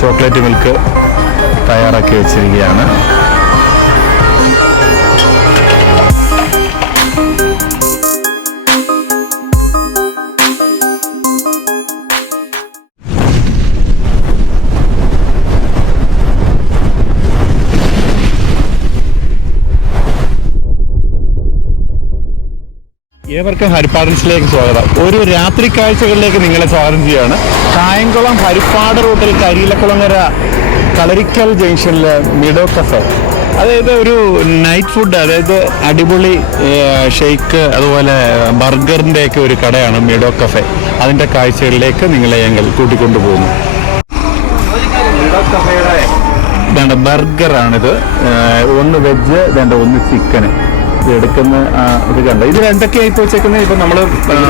Chocolate milk തയ്യാറാക്കി വെച്ചിരിക്കുകയാണ്. ഏവർക്കും ഹരിപ്പാടൻസിലേക്ക് സ്വാഗതം. ഒരു രാത്രി കാഴ്ചകളിലേക്ക് നിങ്ങളെ സ്വാഗതം ചെയ്യുകയാണ് കായംകുളം ഹരിപ്പാട് റൂട്ടിൽ കരിയിലക്കുളങ്ങര കളരിക്കൽ ജംഗ്ഷനിൽ മിഡോ കഫെ. അതായത് ഒരു നൈറ്റ് ഫുഡ് അതായത് അടിപൊളി ഷെയ്ക്ക് അതുപോലെ ബർഗറിന്റെ ഒക്കെ ഒരു കടയാണ് മിഡോ കഫെ. അതിന്റെ കാഴ്ചകളിലേക്ക് നിങ്ങളെ ഞങ്ങൾ കൂട്ടിക്കൊണ്ടുപോകുന്നു മിഡോ കഫയുടെ ഇതാണ്ട് ബർഗറാണിത്. ഒന്ന് വെജ് രണ്ട് ഒന്ന് ചിക്കന് എടുക്കുന്ന ഇത് കണ്ട? ഇത് എന്തൊക്കെയായി ഇപ്പോൾ വെച്ചേക്കുന്നത് ഇപ്പം നമ്മൾ ഇത്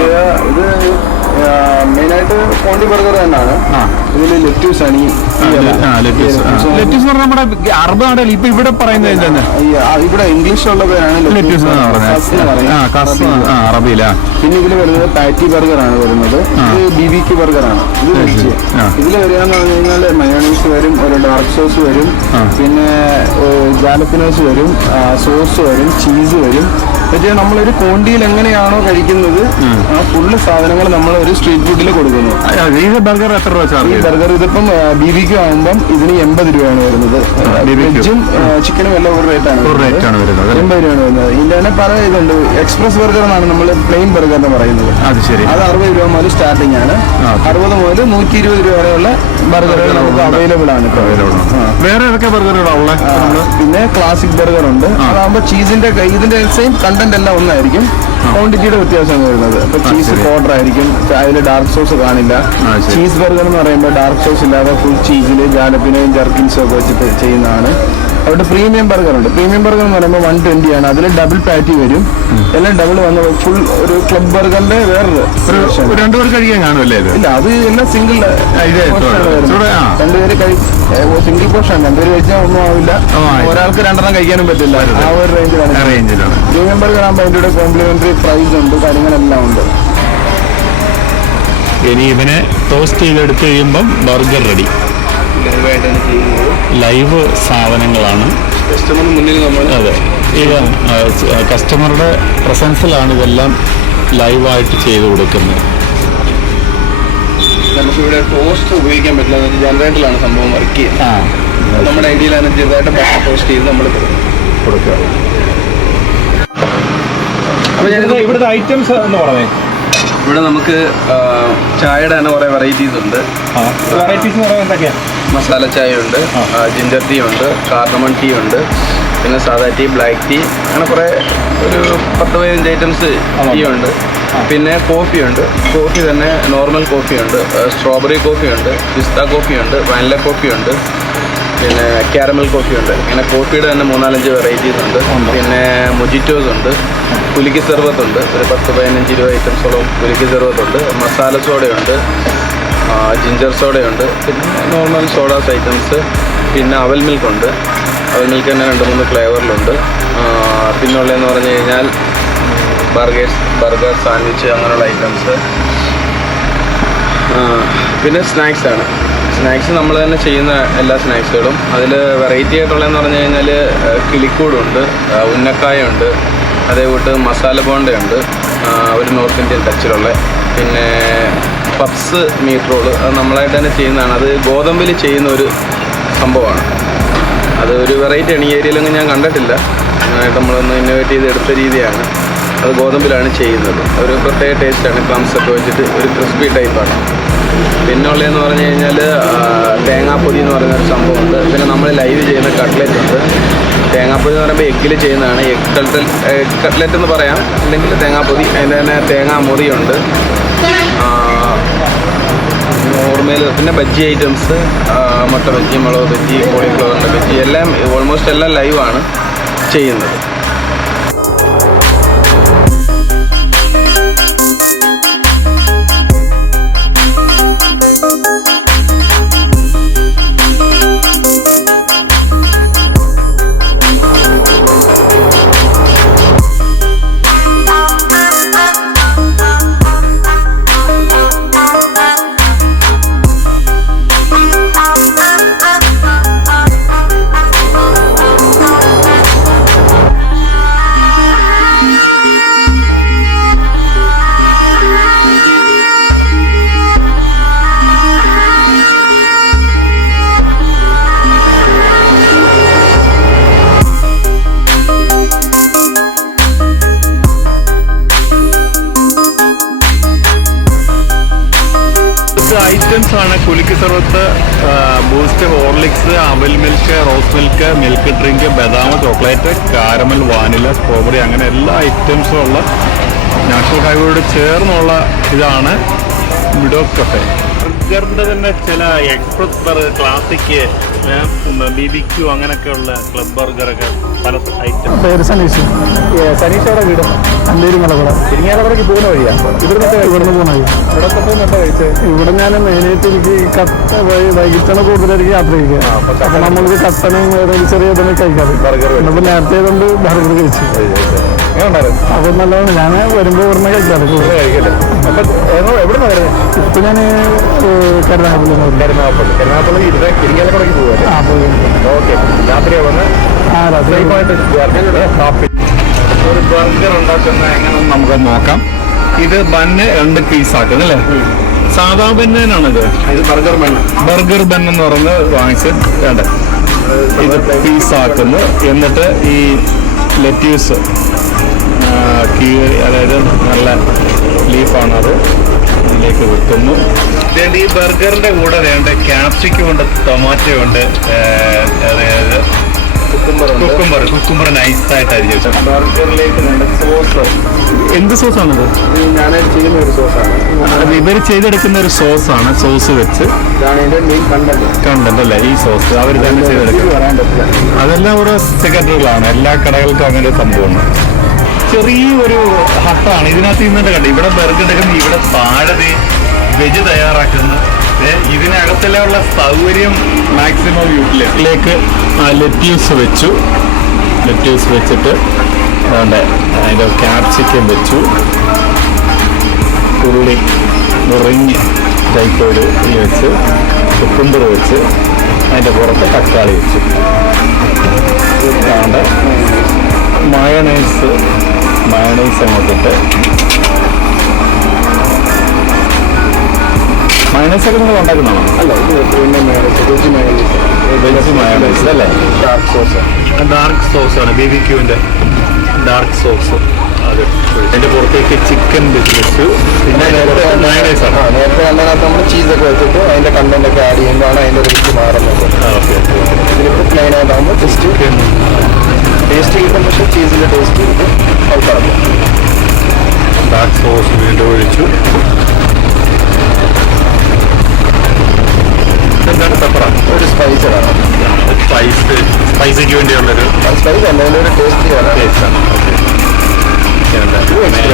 മെയിനായിട്ട് പോണ്ടി ബർഗർ തന്നെയാണ്. ഇതിൽ ലെറ്റ്യൂസ് ആണ്. ലെറ്റ്യൂസ് നമ്മുടെ അറബ് നാടുകൾ ഇപ്പൊ ഇവിടെ പറയുന്നത് ഇവിടെ ഇംഗ്ലീഷിലുള്ള പേരാണ് ആ അറബിയിലാ പിന്നെ ഇതിൽ വരുന്നത് പാറ്റി ബർഗർ ആണ് വരുന്നത് ഇത് ബി ബി ബർഗർ ആണ് ഇത് വെജ് ഇതിൽ വരികയെന്ന് പറഞ്ഞു കഴിഞ്ഞാൽ മയോണൈസ് വരും ഒരു ഡാർക്ക് സോസ് വരും പിന്നെ ജാലപ്പിനോസ് വരും സോസ് വരും ചീസ് വരും പക്ഷേ നമ്മളൊരു കോണ്ടിയിൽ എങ്ങനെയാണോ കഴിക്കുന്നത് ആ ഫുള്ള് സാധനങ്ങൾ നമ്മൾ ഒരു സ്ട്രീറ്റ് ഫുഡിൽ കൊടുക്കുന്നു. ഇത് ബർഗർ എത്ര രൂപ ഈ ചാർജ് ബർഗർ ഇതിപ്പം ബി ബി ക്യു ആകുമ്പം ഇതിന് എൺപത് രൂപയാണ് വരുന്നത്. വെജും ചിക്കനും എല്ലാം ഒരു റേറ്റ് ആണ് ഒരു റേറ്റ് ആണ് വരുന്നത്? എൺപത് രൂപയാണ് വരുന്നത്. ഇതിന്റെ തന്നെ പല ഇതുണ്ട്. എക്സ്പ്രസ് ബർഗർ എന്നാണ് നമ്മൾ പ്ലെയിൻ ബർഗർ എന്ന് പറയുന്നത്. അത് ശരി. അത് അറുപത് രൂപ മുതൽ സ്റ്റാർട്ടിംഗ് ആണ്. അറുപത് മുതൽ നൂറ്റി ഇരുപത് രൂപ വരെയുള്ള ബർഗറുകൾ നമുക്ക് അവൈലബിൾ ആണ് വേറെ ഏതൊക്കെ ബർഗറുകളാണ് പിന്നെ ക്ലാസിക് ബർഗർ ഉണ്ട്. അതാകുമ്പോൾ ചീസിന്റെ ഇതിന്റെ സെയിം കണ്ടന്റ് എല്ലാം ഒന്നായിരിക്കും. ക്വാണ്ടിറ്റിയുടെ വ്യത്യാസം വരുന്നത്. ഇപ്പൊ ചീസ്. പൗഡർ ആയിരിക്കും. അതിൽ ഡാർക്ക് സോസ് കാണില്ല. ചീസ് ബർഗർ എന്ന് പറയുമ്പോൾ ഡാർക്ക് സോസ് ഇല്ലാതെ ഫുൾ ചീസിൽ ജാലപ്പിനെയും ജർക്കിൻസും ഒക്കെ വെച്ചിട്ട് ചെയ്യുന്നതാണ്. അവിടെ പ്രീമിയം ബർഗർ ഉണ്ട്. പ്രീമിയം ബർഗർ എന്ന് പറയുമ്പോൾ വൺ ട്വന്റി ആണ്. അതിൽ ഡബിൾ പാറ്റി വരും. എല്ലാം ഡബിൾ വന്ന് ഫുൾ ഒരു ക്ലബ് ബർഗറിന്റെ വേറൊരു രണ്ടുപേർ കഴിക്കാൻ കാണുമല്ലേ ഇല്ല അത് എല്ലാം സിംഗിൾ രണ്ടുപേര്. രണ്ടുപേര് സിംഗിൾ പോർഷൻ രണ്ടുപേര് കഴിച്ചാൽ ഒന്നും ആവില്ല. ഒരാൾക്ക് രണ്ടെണ്ണം കഴിക്കാനും പറ്റില്ല. ആ ഒരു റേഞ്ചിലാണ് റേഞ്ചിലാണ് പ്രീമിയം ബർഗർ ആകുമ്പോൾ അതിന്റെ കൂടെ കോംപ്ലിമെന്ററി പ്രൈസ് ഉണ്ട് കാര്യങ്ങളെല്ലാം ഉണ്ട്. ഇനി ഇവനെ ടോസ്റ്റ് ചെയ്തെടുത്ത് കഴിയുമ്പം ബർഗർ റെഡി ലൈവ് സാധനങ്ങളാണ്. കസ്റ്റമറിന് മുന്നിൽ നമ്മൾ അതെ. കസ്റ്റമറുടെ പ്രസൻസിലാണ് ഇതെല്ലാം ലൈവായിട്ട് ചെയ്ത് കൊടുക്കുന്നത്. നമുക്കിവിടെ ടോസ്റ്റ് ഉപയോഗിക്കാൻ പറ്റില്ല. ജനറേറ്ററിലാണ് സംഭവം വർക്ക് ചെയ്യുന്നത്. നമ്മുടെ ഐഡിയയിലാണ് ചെറുതായിട്ട് ബട്ടർ ടോസ്റ്റ് ചെയ്ത് നമ്മൾ കൊടുക്കുക. അപ്പോൾ ഞാൻ ഇവിടുത്തെ ഐറ്റംസ് എന്ന് പറഞ്ഞേ. ഇവിടെ നമുക്ക് ചായയുടെ തന്നെ കുറേ വെറൈറ്റീസ് ഉണ്ട്. വെറൈറ്റീസ് മസാല ചായ ഉണ്ട് ജിഞ്ചർ ടീ ഉണ്ട് കാർഡമൺ ടീ ഉണ്ട് പിന്നെ സാധാ ടീ ബ്ലാക്ക് ടീ അങ്ങനെ കുറേ ഒരു പത്ത് പതിനഞ്ച് ഐറ്റംസ് ടീ ഉണ്ട്. പിന്നെ കോഫി ഉണ്ട്. കോഫി തന്നെ നോർമൽ കോഫി ഉണ്ട് സ്ട്രോബെറി കോഫി ഉണ്ട് പിസ്ത കോഫി ഉണ്ട് വാനില കോഫി ഉണ്ട് പിന്നെ ക്യാരമൽ കോഫി ഉണ്ട്. ഇങ്ങനെ കോഫിയുടെ തന്നെ മൂന്നാലഞ്ച് വെറൈറ്റീസ് ഉണ്ട്. പിന്നെ മൊജിറ്റോസ് ഉണ്ട്. കുലുക്കി സർബത്ത് ഉണ്ട്. ഒരു പത്ത് പതിനഞ്ച് ഇരുപത് ഐറ്റംസോളം കുലുക്കി സർബത്ത് ഉണ്ട്. മസാല സോഡയുണ്ട് ജിഞ്ചർ സോഡയുണ്ട് പിന്നെ നോർമൽ സോഡാസ് ഐറ്റംസ് പിന്നെ അവൽ മിൽക്ക് ഉണ്ട്. അവൽ മിൽക്ക് തന്നെ രണ്ട് മൂന്ന് ഫ്ലേവറിലുണ്ട് പിന്നെ ഉള്ളതെന്ന് പറഞ്ഞു കഴിഞ്ഞാൽ ബർഗേഴ്സ് ബർഗർ സാൻഡ്വിച്ച് അങ്ങനെയുള്ള ഐറ്റംസ് പിന്നെ സ്നാക്സ് ആണ്. സ്നാക്സ് നമ്മൾ തന്നെ ചെയ്യുന്ന എല്ലാ സ്നാക്സുകളും. അതിൽ വെറൈറ്റി ആയിട്ടുള്ളതെന്ന് പറഞ്ഞു കഴിഞ്ഞാൽ കിളിക്കൂടുണ്ട് ഉന്നക്കായുണ്ട് അതേകൂട്ട് മസാല ബോണ്ടയുണ്ട് ഒരു നോർത്ത് ഇന്ത്യൻ ടച്ചിലുള്ള പിന്നെ പപ്സ് മീറ്റ് റോൾ അത് നമ്മളായിട്ട് തന്നെ ചെയ്യുന്നതാണ്. അത് ഗോതമ്പിൽ ചെയ്യുന്ന ഒരു സംഭവമാണ്. അത് ഒരു വെറൈറ്റി ആണ്. ഈ ഏരിയയിലൊന്നും ഞാൻ കണ്ടിട്ടില്ല. നമ്മളൊന്ന് ഇന്നോവേറ്റ് ചെയ്ത് എടുത്ത രീതിയാണ്. അത് ഗോതമ്പിലാണ് ചെയ്യുന്നത്. ഒരു പ്രത്യേക ടേസ്റ്റാണ് ക്ലംസ് ഒക്കെ വെച്ചിട്ട് ഒരു ക്രിസ്പി ടൈപ്പാണ് പിന്നെ എന്ന് പറഞ്ഞു കഴിഞ്ഞാൽ തേങ്ങാപ്പൊതി എന്ന് പറയുന്ന ഒരു സംഭവമുണ്ട്. പിന്നെ നമ്മൾ ലൈവ് ചെയ്യുന്ന കട്ട്ലറ്റ് ഉണ്ട്. തേങ്ങാപ്പൊതി എന്ന് പറയുമ്പോൾ എഗ്ഗിൽ ചെയ്യുന്നതാണ്. എഗ് കട്ട്ലറ്റ് എഗ് കട്ട്ലറ്റ് എന്ന് പറയാം. അല്ലെങ്കിൽ തേങ്ങാപ്പൊതി അതിന്റെ തന്നെ തേങ്ങാ മുറിയുണ്ട്. ഓർമ്മയിൽ പിന്നെ ബജ്ജി ഐറ്റംസ് മുട്ട ബജ്ജി മുളക് ബജ്ജി കോളിഫ്ലവറിന്റെ ബജ്ജി എല്ലാം ഓൾമോസ്റ്റ് എല്ലാം ലൈവാണ് ചെയ്യുന്നത്. Horlicks Amil milk rose milk milk drink ബദാം ചോക്ലേറ്റ് കാരമൽ വാനില സ്ട്രോബെറി അങ്ങനെ എല്ലാ ഐറ്റംസും ഉള്ള നാഷണൽ ഹൈവേയോട് ചേർന്നുള്ള ഇതാണ് മിഡോ കഫേ ബർഗറിന്റെ തന്നെ ചില express burger classic B B Q അങ്ങനെയൊക്കെയുള്ള ക്ലബ് ബർഗറൊക്കെ പല ഐറ്റം പേര് സനീഷ്. സനീഷയുടെ വീട്? അന്തേരി മലപ്പുറ ഇരിങ്ങാലക്കുടയ്ക്ക് പോകുന്ന വഴിയാ? ഇവിടുന്ന് ഇവിടുന്ന് വഴിയാണ് ഇവിടെ പോകുന്ന എന്താ കഴിച്ചത് ഇവിടെ ഞാൻ മെയിനായിട്ട് എനിക്ക് കട്ട വൈകിട്ടാണ് കൂടുതലായിരിക്കും യാത്ര ചെയ്യുക. അപ്പൊ നമ്മൾക്ക് കട്ടനും ഏതെങ്കിലും ചെറിയ ഇതൊക്കെ കഴിക്കാറ് ബർഗർ നമ്മൾ നേരത്തെ കൊണ്ട് ബർഗർ കഴിച്ചു. അപ്പൊ നല്ലതാണ്. ഞാൻ വരുമ്പോ ഇവിടുന്ന് കഴിക്കാറ് എവിടെ ഇപ്പൊ ഞാൻ കരുനാഗപ്പള്ളി കരുനാഗപ്പള്ളി. കരുനാഗപ്പള്ളി ഇരുന്ന് ഇരിങ്ങാലക്കുടയ്ക്ക് പോകുമല്ലേ ആ ഓക്കെ. രാത്രി ഒരു ബർഗർ ഉണ്ടാക്കുന്ന എങ്ങനെയെന്ന് നമുക്ക് നോക്കാം. ഇത് ബന്ന് രണ്ട് പീസ് ആക്കുന്നത് അല്ലേ? സാധാ ബന്നാണത്. ഇത് ബർഗർ ബൺ. ബർഗർ ബൺ എന്ന് പറഞ്ഞ് വാങ്ങിച്ച് വേണ്ട ഇത് പീസ് ആക്കുന്നു. എന്നിട്ട് ഈ ലെറ്റ്യൂസ് കീറി അതായത് നല്ല ലീഫാണ് അത് ഇതിലേക്ക് വെക്കുന്നു ഈ ബർഗറിന്റെ കൂടെ വേണ്ട ക്യാപ്സിക്കം ഉണ്ട് ടൊമാറ്റോ ഉണ്ട് അതായത് കുക്കുംബർ. ഉണ്ട് കുക്കുംബർ നൈസ് നൈസായിട്ട് അരിഞ്ഞു ബർഗറിലേക്ക് വേണ്ട സോസ്. എന്ത് സോസാണിത്? ഇത് ഞാൻ ചെയ്യുന്ന ഒരു സോസാണ്. ഇവർ ചെയ്തെടുക്കുന്ന ഒരു സോസാണ് സോസ് വെച്ച്. കണ്ടന്റ് അല്ലേ ഈ സോസ്? അവർ തന്നെ ചെയ്തെടുക്കും അതെല്ലാം ഓരോ സെക്രട്ടറികളാണ് എല്ലാ കടകൾക്കും അങ്ങനെ ഒരു സംഭവമാണ്. ചെറിയൊരു ഹട്ടാണ്. ഇതിനകത്ത് ഇന്നിട്ട് കണ്ടത് ഇവിടെ ബർഗർ എടുക്കുന്നത് ഇവിടെ താഴെ വെജ് തയ്യാറാക്കുന്നു. ഇതിനകത്തിലുള്ള സൗകര്യം മാക്സിമം യൂട്ടിലേക്ക് ലെറ്റ്യൂസ് വെച്ചു. ലെറ്റ്യൂസ് വെച്ചിട്ട് അതുകൊണ്ട് അതിന്റെ ക്യാപ്സിക്കം വെച്ചു. ഉള്ളി റിങ് ടൈപ്പ് ഒരു ഇത് വെച്ച് കുക്കുംബർ വെച്ച് അതിന്റെ പുറത്ത് തക്കാളി വെച്ചു. മയണൈസ് മയണൈസ് അങ്ങോട്ടിട്ട് മയണൈസ് ഒക്കെ നിങ്ങൾ ഉണ്ടാക്കുന്നതാണോ? അല്ല ഇത് പിന്നെ മേലത്തെ വെജ് മേലത്തെ വെജ് മയണൈസ് അല്ലേ? ഡാർക്ക് സോസ് ഡാർക്ക് സോസാണ് ബി ബി ക്യൂവിന്റെ ഡാർക്ക് സോസ് അതെ. അതിന്റെ പുറത്തേക്ക് ചിക്കൻ ബിസിനസ് പിന്നെ മയണൈസ് ആ ആണ്. നേരത്തെ അതിനകത്ത് നമ്മൾ ചീസൊക്കെ വെച്ചിട്ട് അതിന്റെ കണ്ടന്റ് ഒക്കെ ആഡ് ചെയ്യുമ്പോഴാണ് അതിന്റെ റേറ്റ് മാറുന്നത്. ഓക്കെ ഇതിലിപ്പോൾ പ്ലെയിൻ ആയിട്ടാകുമ്പോൾ ജസ്റ്റ് ടേസ്റ്റ് കിട്ടും പക്ഷേ ചീസിന്റെ ടേസ്റ്റ് കിട്ടും അത് കറക്കും ഡാർക്ക് സോസ് വീണ്ടും ഒഴിച്ചു. എന്താണ് പെപ്പറാണ് ഒരു സ്പൈസ് ഇടാണ് സ്പൈസ് സ്പൈസിക്ക് വേണ്ടിയുള്ളൊരു സ്പൈസ് അല്ല അതിന്റെ ഒരു ടേസ്റ്റ് ചെയ്യാനാണ് ടേസ്റ്റാണ്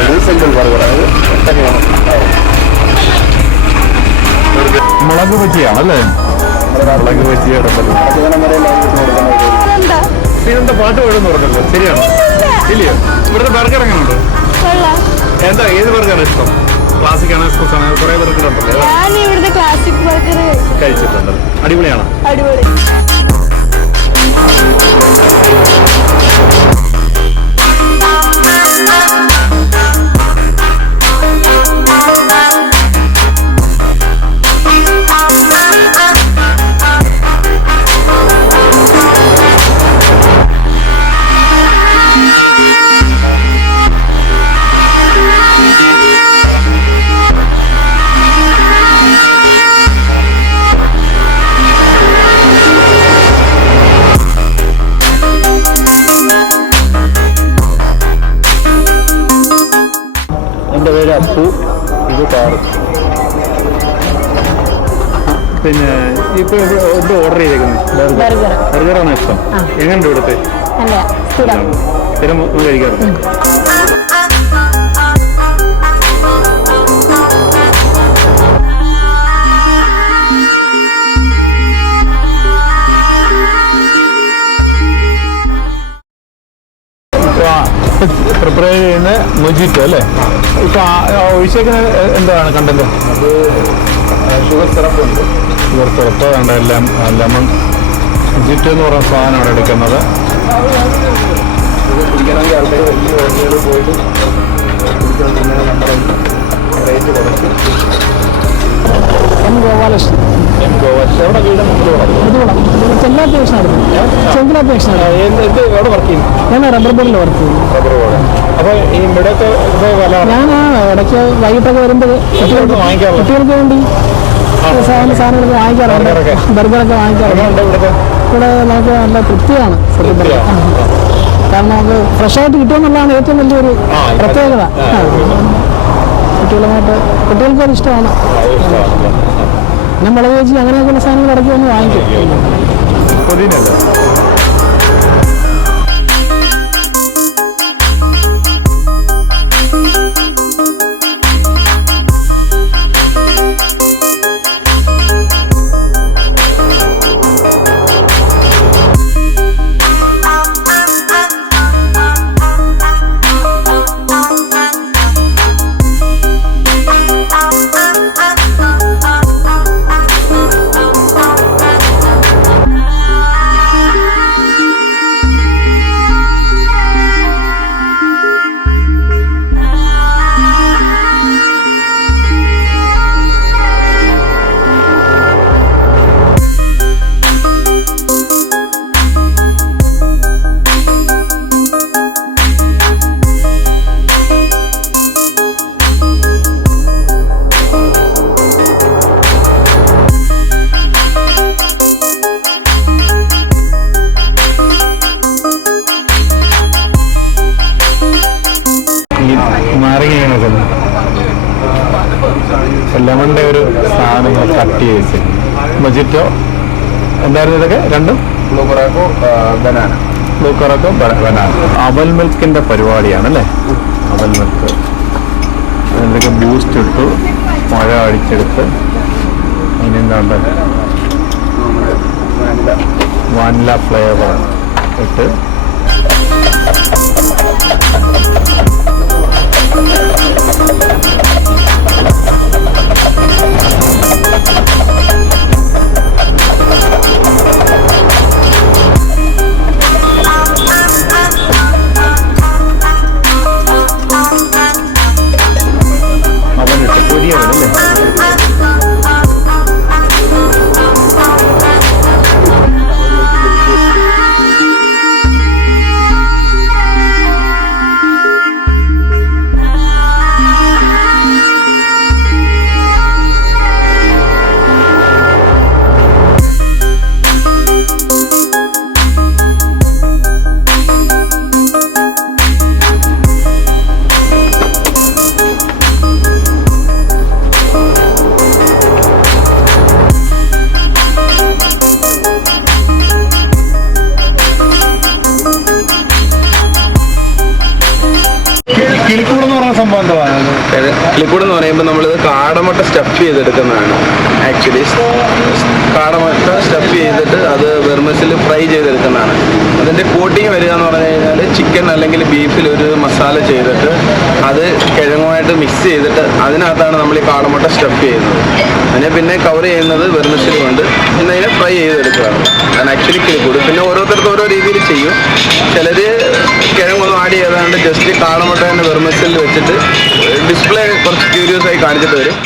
ഇത് സിമ്പിൾ പെട്ടെന്ന് മുളക് ബജിയാണ് അല്ലേ മുളക് ബജി ഇതിന്റെ പാട്ട് പാടുന്നു പറഞ്ഞല്ലോ. ശരിയാണോ? ഇല്ലയോ? ഇവിടുത്തെ ബർഗർ എങ്ങനെയുണ്ട്? എന്താ ഏത് ബർഗറാണ് ഇഷ്ടം? ക്ലാസിക് ആണ് എക്സ്പ്രസ് ആണ്? കുറെ ബർഗർ ഉണ്ടല്ലോ ഞാൻ ഇവിടുത്തെ ക്ലാസിക് ബർഗർ കഴിച്ചിട്ടുണ്ട്. അടിപൊളിയാണ്? അടിപൊളി. എങ്ങനെയുണ്ട് ഇവിടുത്തെ. അല്ല? സ്ഥിരം. കഴിക്കാറുണ്ട്. പ്രിപ്പയർ ചെയ്യുന്ന മൊജിറ്റോ അല്ലേ? ഇപ്പൊ ഒഴിച്ചേക്കുന്ന എന്താണ് കണ്ടന്റ് അത് ഷുഗർ സിറപ്പ് ഉണ്ട്. ഷുഗർ സിറപ്പ് കണ്ട എല്ലാം ലെമൺ മൊജിറ്റോ എന്ന് പറയുന്ന സാധനമാണ് എടുക്കുന്നത്. ആൾക്കാർ വലിയ ഹോട്ടലുകളിൽ പോയിട്ട് നമ്മുടെ റേറ്റ് കുറച്ച്. എം ഗോപാലകൃഷ്ണൻ. എം ഗോവാച്ച് എവിടെ വീട് നമ്മൾ ഇതുകൂടാം ചെല്ലാത്ത പേഷനാണ് ചെങ്കില പേഷനാണ് ഇത് എവിടെ വർക്ക് ചെയ്യുന്നു? ഞാൻ റബ്ബർ ബോർഡിൽ വർക്ക് ചെയ്യുന്നു. റബ്ബർ പോലെ അപ്പൊ ഈ ഞാൻ ഇടയ്ക്ക് വൈകിട്ടൊക്കെ വരുമ്പോൾ കുട്ടികൾക്ക് വേണ്ടി സാധനം സാധനങ്ങളൊക്കെ വാങ്ങിക്കാറുണ്ട്. ബർഗറൊക്കെ. വാങ്ങിക്കാറുണ്ട്. ഇവിടെ നമുക്ക് നല്ല തൃപ്തിയാണ്. കാരണം നമുക്ക് ഫ്രഷായിട്ട് കിട്ടുമെന്നുള്ളതാണ് ഏറ്റവും വലിയൊരു പ്രത്യേകത. കുട്ടികളുമായിട്ട് കുട്ടികൾക്ക് അത് ഇഷ്ടമാണ്. പിന്നെ മുളക് വെച്ച് അങ്ങനെയൊക്കെയുള്ള സാധനങ്ങൾ ഇടയ്ക്ക് വന്ന് വാങ്ങിക്കും. ലെമണിന്റെ ഒരു സാധനങ്ങൾ കട്ട് ചെയ്ത് മൊജിറ്റോ? എന്തായിരുന്നു ഇതൊക്കെ? രണ്ടും? ബ്ലൂബറാക്കോ ബനാന. ലൂക്കറൊക്കെ ബനാന. അവൽ മിൽക്കിന്റെ പരിപാടിയാണ് അല്ലേ അവൽ മിൽക്ക്. അതിന്റെ ബൂസ്റ്റ് ഇട്ടു. മഴ അടിച്ചെടുത്ത്. അതിനെന്താണ്ട് വാനില ഫ്ലേവർ ഇട്ട്. അവനിട്ട് സ്റ്റഫ് ചെയ്തെടുക്കുന്നതാണ്. ആക്ച്വലി കാടമൊക്കെ സ്റ്റഫ് ചെയ്തിട്ട് അത് വെർമസിൽ ഫ്രൈ ചെയ്തെടുക്കുന്നതാണ്. അതിന്റെ കോട്ടിങ് വരിക എന്ന് പറഞ്ഞു കഴിഞ്ഞാൽ ചിക്കൻ അല്ലെങ്കിൽ ബീഫിൽ ഒരു മസാല ചെയ്തിട്ട് അത് കിഴങ്ങുമായിട്ട് മിക്സ് ചെയ്തിട്ട് അതിനകത്താണ് നമ്മൾ ഈ കാടമുട്ട സ്റ്റഫ് ചെയ്യുന്നത്. അതിനെ പിന്നെ കവർ ചെയ്യുന്നത് വെർമസിൽ കൊണ്ട് പിന്നെ അതിനെ ഫ്രൈ ചെയ്തെടുക്കുകയാണ്. ഞാൻ ആക്ച്വലി കിളിക്കൂട് പിന്നെ ഓരോരുത്തർക്കും ഓരോ രീതിയിൽ ചെയ്യും. ചിലർ കിഴങ്ങൊന്നും ആഡ് ചെയ്യാതാണ്ട് ജസ്റ്റ് കാടമുട്ട തന്നെ വെർമസിൽ വെച്ചിട്ട് ഡിസ്പ്ലേ കുറച്ച് ക്യൂരിയസ് ആയി കാണിച്ചിട്ട് വരും.